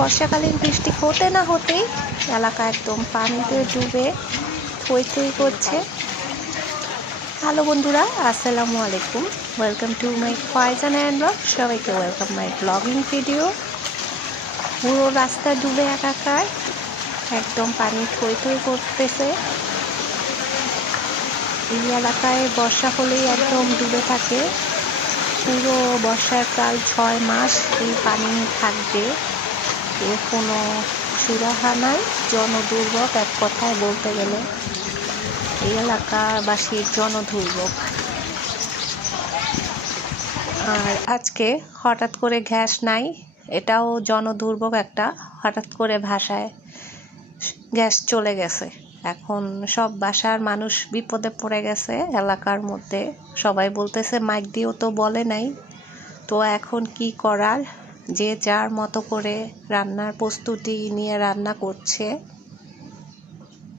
বর্ষাকালীন বৃষ্টি হতে না হতেই এলাকা একদম পানিতে ডুবে থই থই করছে। হ্যালো বন্ধুরা, আসসালামু আলাইকুম। Welcome to my Faizan and blog সবাইকে ওয়েলকাম মাই ব্লগিং ভিডিও পুরো রাস্তা ডুবে একাকার, একদম পানি থই থই করতেছে। এই এলাকায় বর্ষা হলেই একদম ডুবে থাকে। পুরো বর্ষার কাল ছয় মাস এই পানি থাকবে। এর কোনো সুরাহা নাই। জনদুর্ভোগ এক কথায় বলতে গেলে এই এলাকাবাসীর জনদুর্ভোগ। আর আজকে হঠাৎ করে গ্যাস নাই, এটাও জনদুর্ভোগ একটা। হঠাৎ করে ভাষায় গ্যাস চলে গেছে। এখন সব বাসার মানুষ বিপদে পড়ে গেছে এলাকার মধ্যে। সবাই বলতেছে, মাইক দিয়েও তো বলে নাই। তো এখন কি করার? যে যার মতো করে রান্নার প্রস্তুতি নিয়ে রান্না করছে